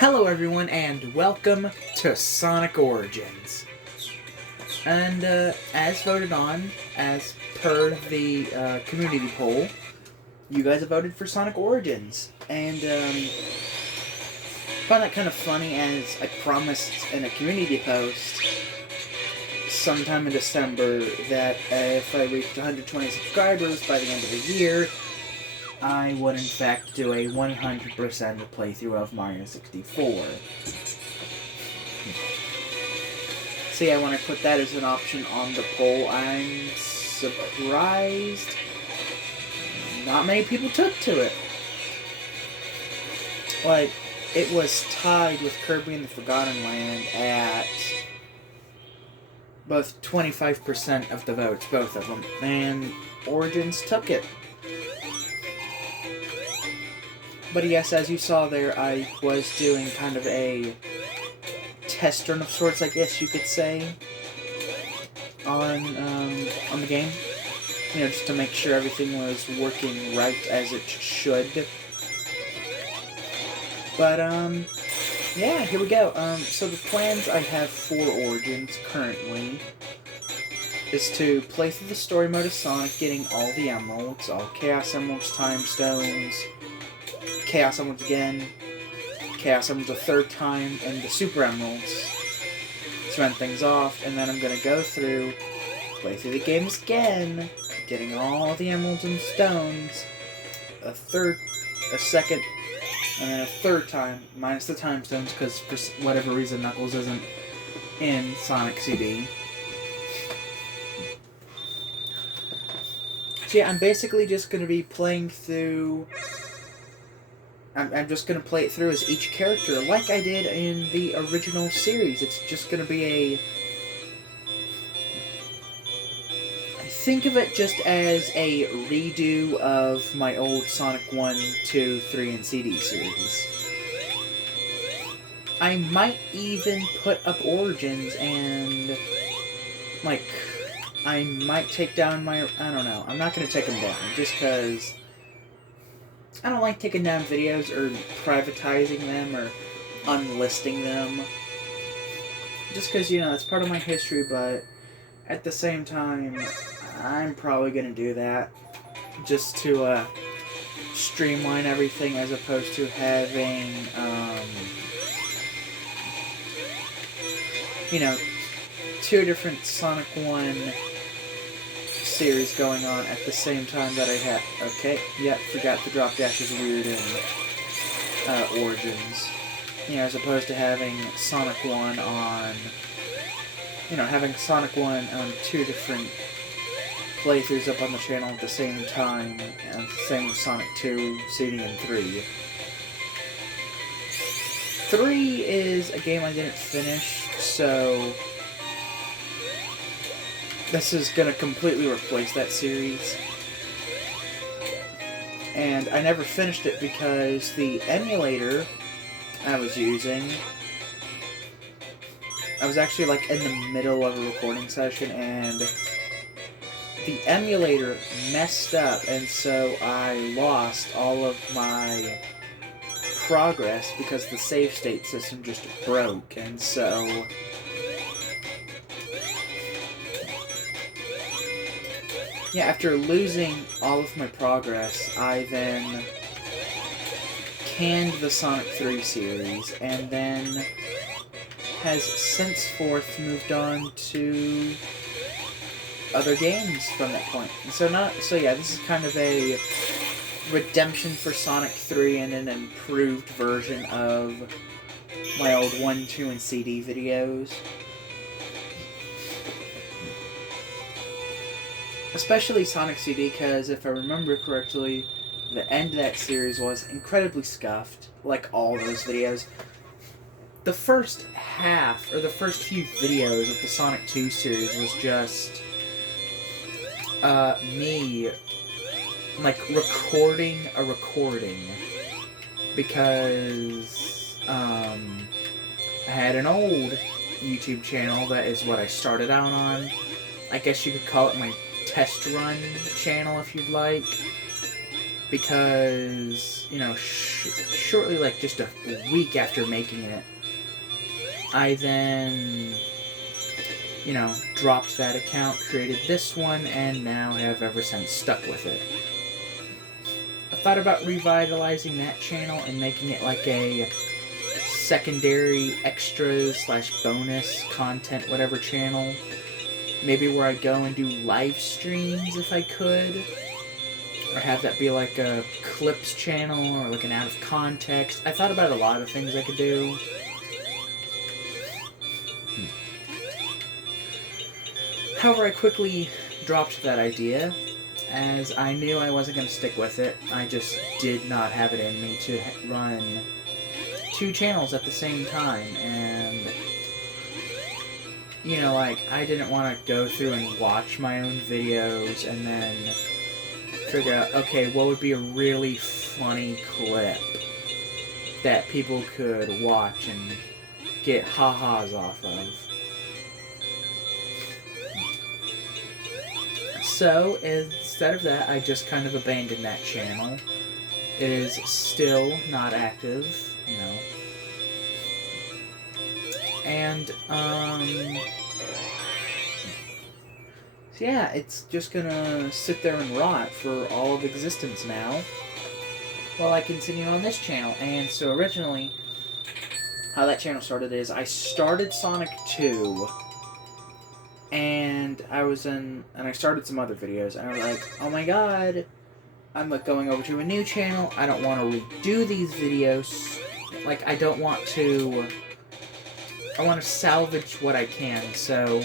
Hello everyone and welcome to Sonic Origins. And as voted on, as per the community poll, you guys have voted for Sonic Origins. And find that kind of funny, as I promised in a community post sometime in December that if I reached 120 subscribers by the end of the year, I would in fact do a 100% playthrough of Mario 64. So yeah, when I put that as an option on the poll, I'm surprised not many people took to it. Like, it was tied with Kirby and the Forgotten Land at both 25% of the votes, both of them, and Origins took it. But yes, as you saw there, I was doing kind of a test run of sorts, I guess you could say, on the game. You know, just to make sure everything was working right as it should. But, yeah, here we go. So the plans I have for Origins currently is to play through the story mode of Sonic, getting all the emeralds, all Chaos Emeralds, Time Stones, Chaos Emeralds again, Chaos Emeralds a third time, and the Super Emeralds to end things off, and then I'm going to go through, play through the games again, getting all the Emeralds and Stones, a second, and then a third time, minus the Time Stones, because for whatever reason Knuckles isn't in Sonic CD. So yeah, I'm basically just going to be playing through... I'm just going to play it through as each character, like I did in the original series. It's just going to be a... Think of it just as a redo of my old Sonic 1, 2, 3, and CD series. I might even put up Origins and... like, I might take down my... I don't know. I'm not going to take them down, just because... I don't like taking down videos or privatizing them or unlisting them. Just because, you know, it's part of my history, but at the same time, I'm probably going to do that just to streamline everything, as opposed to having, you know, two different Sonic 1 series going on at the same time that I have. Okay, yeah, forgot the drop dash is weird in Origins. You know, as opposed to having Sonic 1 on... You know, having Sonic 1 on two different playthroughs up on the channel at the same time, and same with Sonic 2, CD, and 3. 3 is a game I didn't finish, so... this is going to completely replace that series. And I never finished it because the emulator I was using... I was actually like in the middle of a recording session, and the emulator messed up, and so I lost all of my progress because the save state system just broke, and so... yeah, after losing all of my progress, I then canned the Sonic 3 series, and then has since forth moved on to other games from that point. And so yeah, this is kind of a redemption for Sonic 3 and an improved version of my old 1, 2, and CD videos. Especially Sonic CD, because if I remember correctly, the end of that series was incredibly scuffed, like all those videos. The first half, or the first few videos of the Sonic 2 series was just me, like, recording a recording, because I had an old YouTube channel that is what I started out on. I guess you could call it my test run channel if you'd like. because, you know, shortly, like just a week after making it, I then, you know, dropped that account, created this one, and now have ever since stuck with it. I thought about revitalizing that channel and making it like a secondary extras / bonus content whatever channel. Maybe where I go and do live streams if I could. Or have that be like a clips channel or like an out of context. I thought about a lot of things I could do. However, I quickly dropped that idea, as I knew I wasn't going to stick with it. I just did not have it in me to run 2 channels at the same time, and, you know, like, I didn't want to go through and watch my own videos and then figure out, okay, what would be a really funny clip that people could watch and get ha-has off of. So, instead of that, I just kind of abandoned that channel. It is still not active, you know. And, so yeah, it's just gonna sit there and rot for all of existence now, while I continue on this channel. And so originally, how that channel started is, I started Sonic 2, and I started some other videos, and I was like, oh my god, I'm like going over to a new channel, I don't want to redo these videos, like I don't want to, I want to salvage what I can, so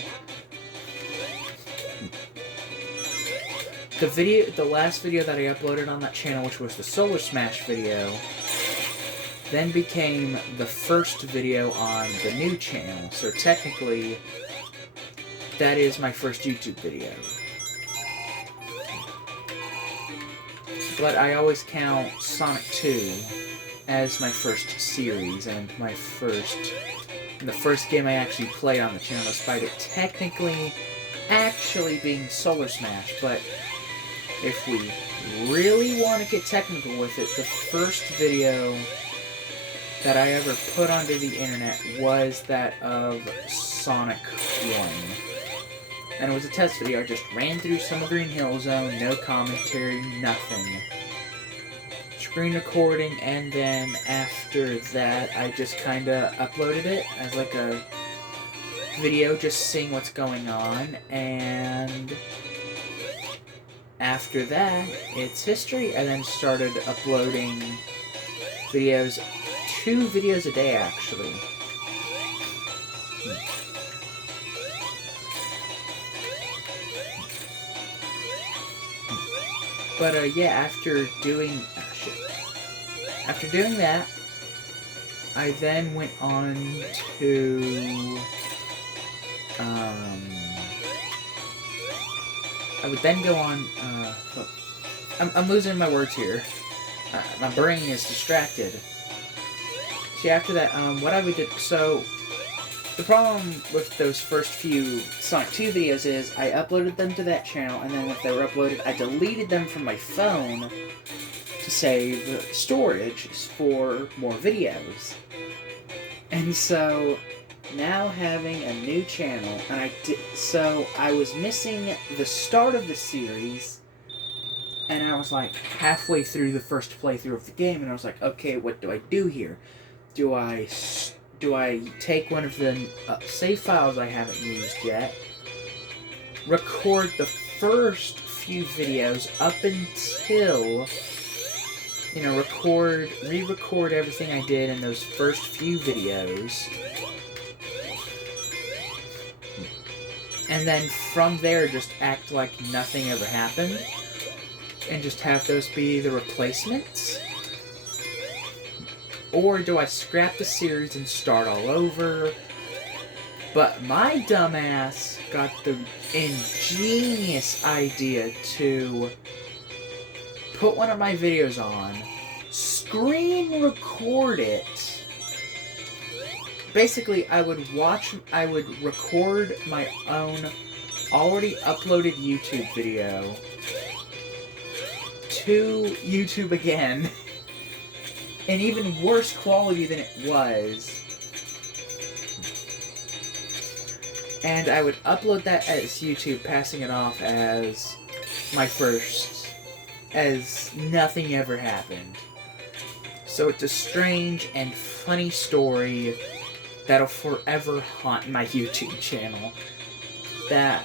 the last video that I uploaded on that channel, which was the Solar Smash video, then became the first video on the new channel, so technically that is my first YouTube video. But I always count Sonic 2 as my first series and the first game I actually played on the channel, despite it technically actually being Solar Smash. But if we really want to get technical with it, the first video that I ever put onto the internet was that of Sonic 1. And it was a test video. I just ran through Summer Green Hill Zone, no commentary, nothing. Screen recording, and then after that, I just kinda uploaded it as like a video, just seeing what's going on, and after that, it's history. I then started uploading videos, 2 videos a day, actually. But, yeah, after doing that, I then went on to, I would then go on, I'm losing my words here. My brain is distracted. See, after that, what I would do, so, the problem with those first few Sonic 2 videos is I uploaded them to that channel, and then when they were uploaded, I deleted them from my phone to save storage for more videos. And so, now having a new channel, and so I was missing the start of the series, and I was like halfway through the first playthrough of the game, and I was like, okay, what do I do here? Do I take one of the save files I haven't used yet, record the first few videos up until, you know, re-record everything I did in those first few videos, and then from there just act like nothing ever happened, and just have those be the replacements? Or do I scrap the series and start all over? But my dumbass got the ingenious idea to put one of my videos on, screen record it. Basically, I would record my own already uploaded YouTube video to YouTube again in even worse quality than it was. And I would upload that as YouTube, passing it off as my first, as nothing ever happened. So it's a strange and funny story that'll forever haunt my YouTube channel. That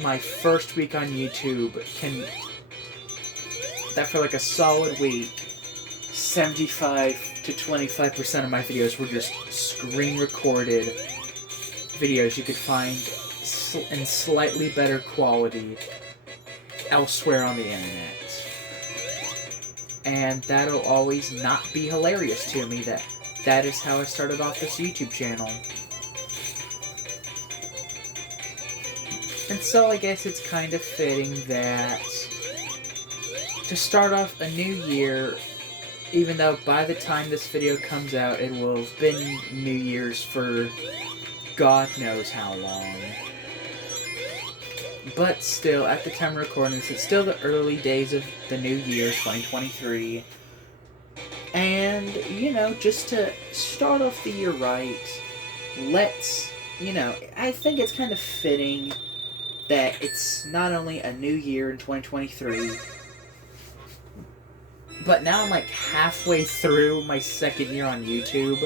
my first week on YouTube that for like a solid week, 75 to 25% of my videos were just screen recorded videos you could find in slightly better quality elsewhere on the internet. And that'll always not be hilarious to me that is how I started off this YouTube channel. And so I guess it's kind of fitting that to start off a new year, even though by the time this video comes out it will have been New Year's for God knows how long. But still, at the time of recording this, it's still the early days of the new year, 2023. And, you know, just to start off the year right, let's, you know, I think it's kind of fitting that it's not only a new year in 2023, but now I'm like halfway through my second year on YouTube,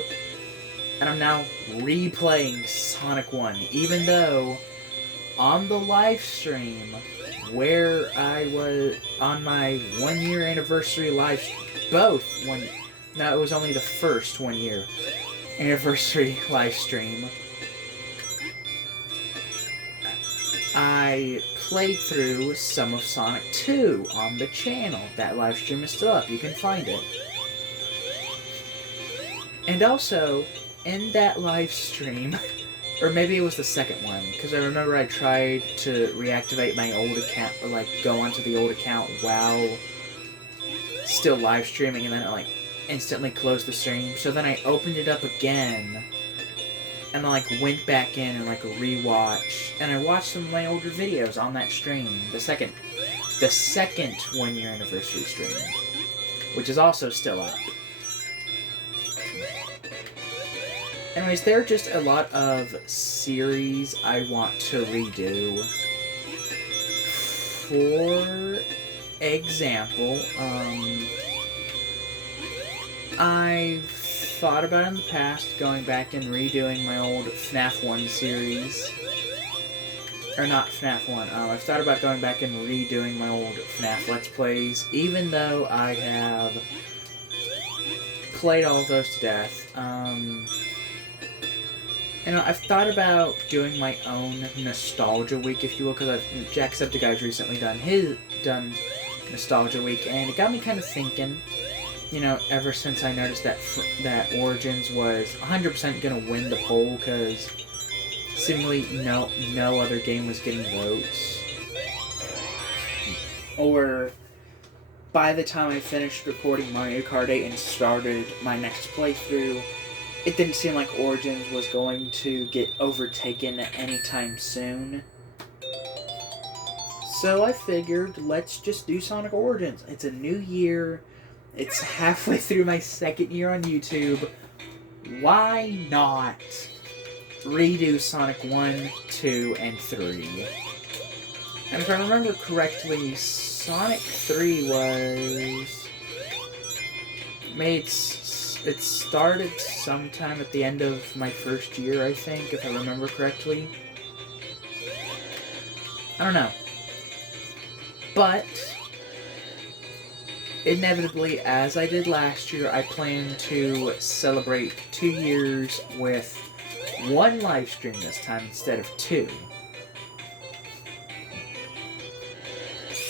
and I'm now replaying Sonic 1, even though on the live stream where I was on my 1 year anniversary live no, it was only the first 1 year anniversary live stream, I played through some of Sonic 2 on the channel. That live stream is still up, you can find it. And also, in that live stream, or maybe it was the second one, because I remember I tried to reactivate my old account, or like go onto the old account while still live streaming, and then it like instantly closed the stream. So then I opened it up again, and I like went back in and like rewatched, and I watched some of my older videos on that stream, the second 1 year anniversary stream, which is also still up. Anyways, there are just a lot of series I want to redo. For example, I've thought about in the past going back and redoing my old FNAF 1 series. Or not FNAF 1, I've thought about going back and redoing my old FNAF Let's Plays, even though I have played all of those to death. You know, I've thought about doing my own Nostalgia Week, if you will, because Jacksepticeye's recently done Nostalgia Week, and it got me kind of thinking, you know, ever since I noticed that Origins was 100% going to win the poll, because seemingly no other game was getting votes. Or by the time I finished recording Mario Kart 8 and started my next playthrough, it didn't seem like Origins was going to get overtaken anytime soon. So I figured, let's just do Sonic Origins. It's a new year. It's halfway through my second year on YouTube. Why not redo Sonic 1, 2, and 3? And if I remember correctly, Sonic 3 was it started sometime at the end of my first year, I think, if I remember correctly. I don't know. But inevitably, as I did last year, I plan to celebrate 2 years with 1 live stream this time instead of 2.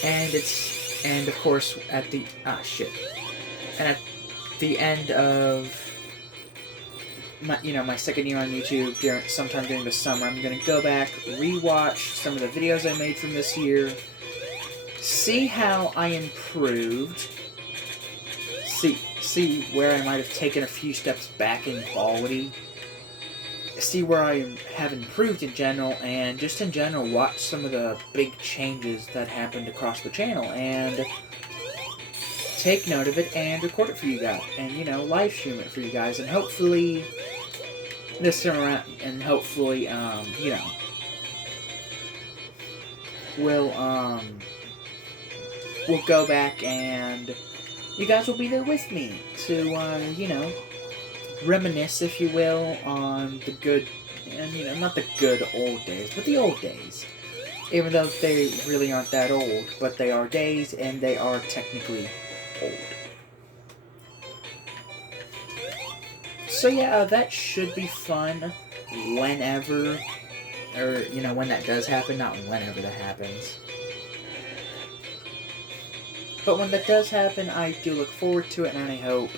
And of course, at the end of my second year on YouTube, sometime during the summer, I'm gonna go back, rewatch some of the videos I made from this year, see how I improved, see where I might have taken a few steps back in quality, see where I have improved in general, and just in general watch some of the big changes that happened across the channel, and take note of it and record it for you guys, and live stream it for you guys, and hopefully this time around, and hopefully we'll go back and you guys will be there with me to reminisce, if you will, on the good, and not the good old days, but the old days. Even though they really aren't that old, but they are days, and they are technically old. So yeah, that should be fun whenever, or when that does happen, not whenever that happens. But when that does happen, I do look forward to it, and I hope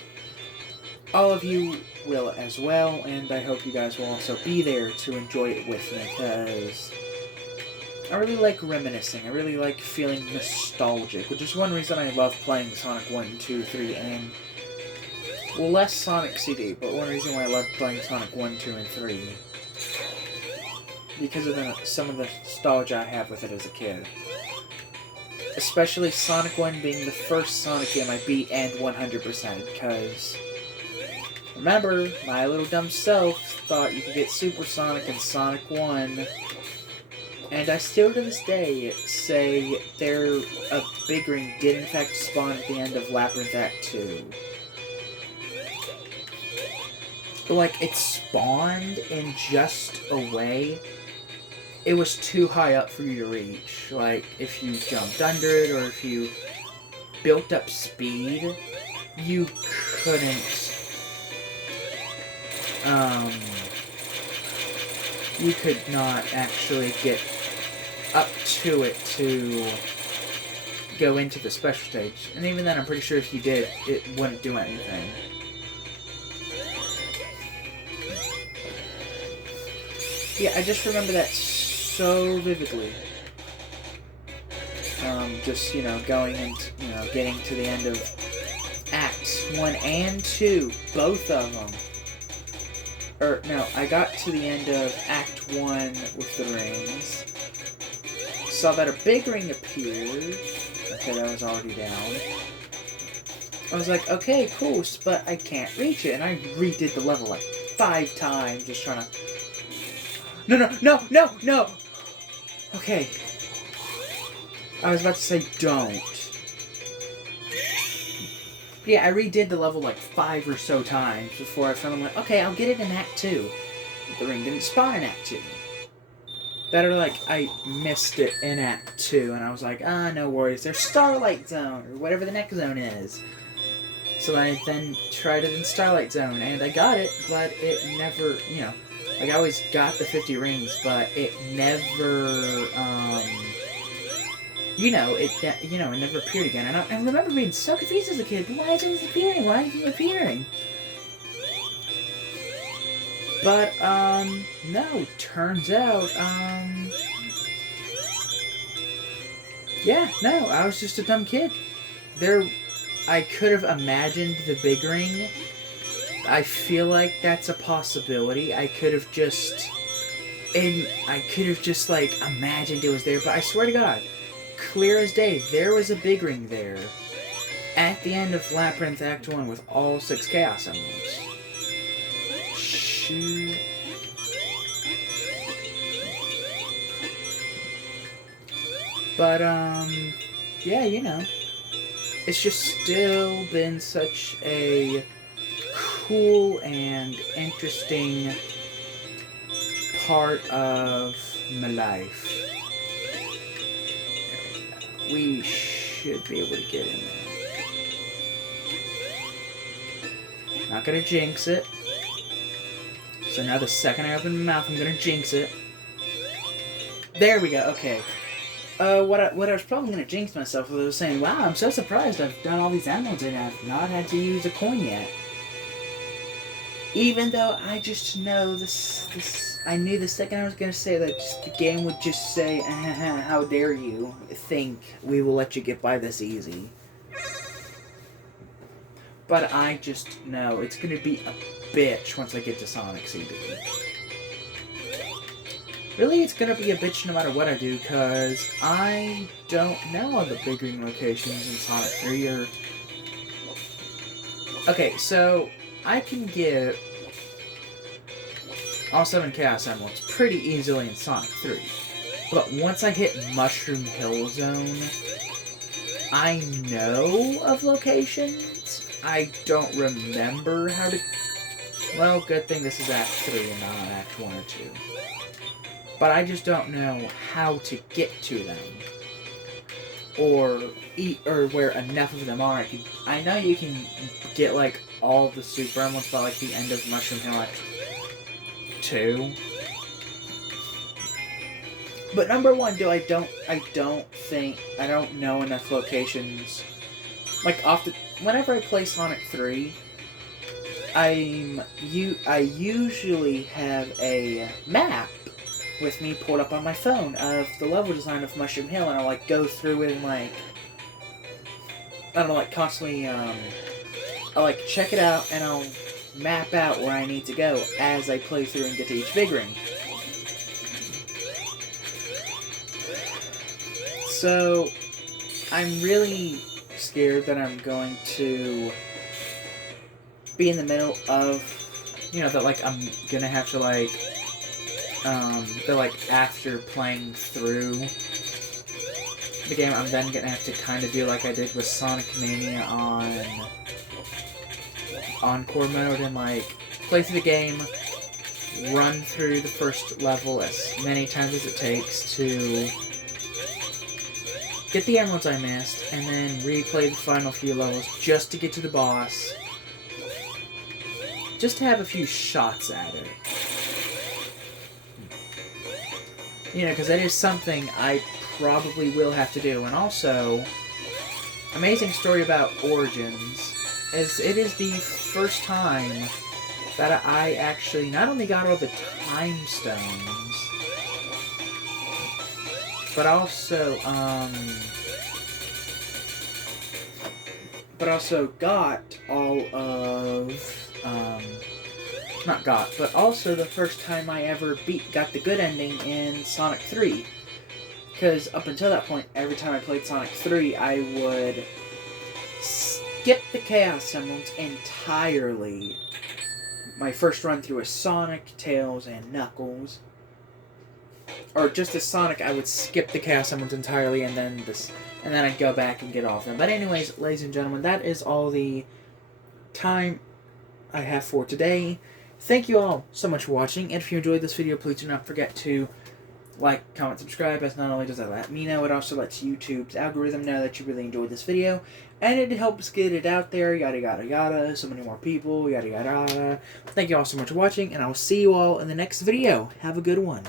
all of you will as well, and I hope you guys will also be there to enjoy it with me, because I really like reminiscing. I really like feeling nostalgic, which is one reason I love playing Sonic 1, 2, 3, and well, less Sonic CD, but one reason why I love playing Sonic 1, 2, and 3. Because of some of the nostalgia I have with it as a kid. Especially Sonic 1 being the first Sonic game I beat and 100%, because remember, my little dumb self thought you could get Super Sonic in Sonic 1, and I still to this day say a big ring did in fact spawn at the end of Labyrinth Act 2. But like, it spawned in just a way. It was too high up for you to reach. Like, if you jumped under it, or if you built up speed, you couldn't, you could not actually get up to it to go into the special stage. And even then, I'm pretty sure if you did, it wouldn't do anything. Yeah, I just remember that so vividly. Just, going and, getting to the end of Acts 1 and 2, both of them. No, I got to the end of Act 1 with the rings. Saw that a big ring appeared. Okay, that was already down. I was like, okay, cool, but I can't reach it. And I redid the level like 5 times, just trying to... No! Okay. I was about to say don't. But yeah, I redid the level like 5 or so times before I finally went, okay, I'll get it in Act 2. The ring didn't spawn in Act 2. Better like, I missed it in Act 2, and I was like, no worries, there's Starlight Zone, or whatever the next zone is. So I then tried it in Starlight Zone, and I got it, but it never, like, I always got the 50 rings, but it never, it never appeared again. And I remember being so confused as a kid. Why is it appearing? Why is it appearing? But, no, turns out, yeah, no, I was just a dumb kid. I could have imagined the big ring. I feel like that's a possibility. I could have just, like, imagined it was there, but I swear to God, clear as day, there was a big ring there at the end of Labyrinth Act 1 with all 6 Chaos Emeralds. Shoot. But, yeah, it's just still been such a cool and interesting part of my life. We should be able to get in there. Not gonna jinx it. So now the second I open my mouth, I'm gonna jinx it. There we go, okay. What I was probably gonna jinx myself was saying, wow, I'm so surprised I've done all these emeralds and I've not had to use a coin yet. Even though I just know I knew the second I was gonna say that, the game would just say, how dare you think we will let you get by this easy. But I just know it's gonna be a bitch once I get to Sonic CD. Really, it's gonna be a bitch no matter what I do, because I don't know all the big ring locations in Sonic 3, or Okay, so I can get all 7 Chaos Emeralds pretty easily in Sonic 3. But once I hit Mushroom Hill Zone, I know of locations. I don't remember how to... Well, good thing this is Act 3 and not Act 1 or 2. But I just don't know how to get to them. Or where enough of them are. I know you can get, like, all the Super Emeralds by, like, the end of Mushroom Hill Act 2. But number one, I don't know enough locations. Like, whenever I play Sonic 3, I usually have a map with me pulled up on my phone of the level design of Mushroom Hill, and I'll, like, go through it and, like, I don't know, like, constantly, I'll, like, check it out, and I'll map out where I need to go as I play through and get to each big ring. So, I'm really scared that I'm going to be in the middle of, that, like, I'm gonna have to, like, that, like, after playing through the game, I'm then gonna have to kind of do like I did with Sonic Mania on Encore mode and, like, play through the game, run through the first level as many times as it takes to get the emeralds I missed, and then replay the final few levels just to get to the boss. Just to have a few shots at it. Because that is something I probably will have to do. And also, amazing story about Origins is it is the first time that I actually not only got all the time stones, but also got all of, but also the first time I ever got the good ending in Sonic 3. Because up until that point, every time I played Sonic 3, I would skip the Chaos Emeralds entirely. My first run through was Sonic, Tails, and Knuckles. Or just as Sonic, I would skip the Chaos Emeralds entirely, and then I'd go back and get all of them. But anyways, ladies and gentlemen, that is all the time I have for today. Thank you all so much for watching, and if you enjoyed this video, please do not forget to like, comment, subscribe, as not only does that let me know, it also lets YouTube's algorithm know that you really enjoyed this video, and it helps get it out there, yada yada yada, so many more people, yada yada yada. Thank you all so much for watching, and I will see you all in the next video. Have a good one.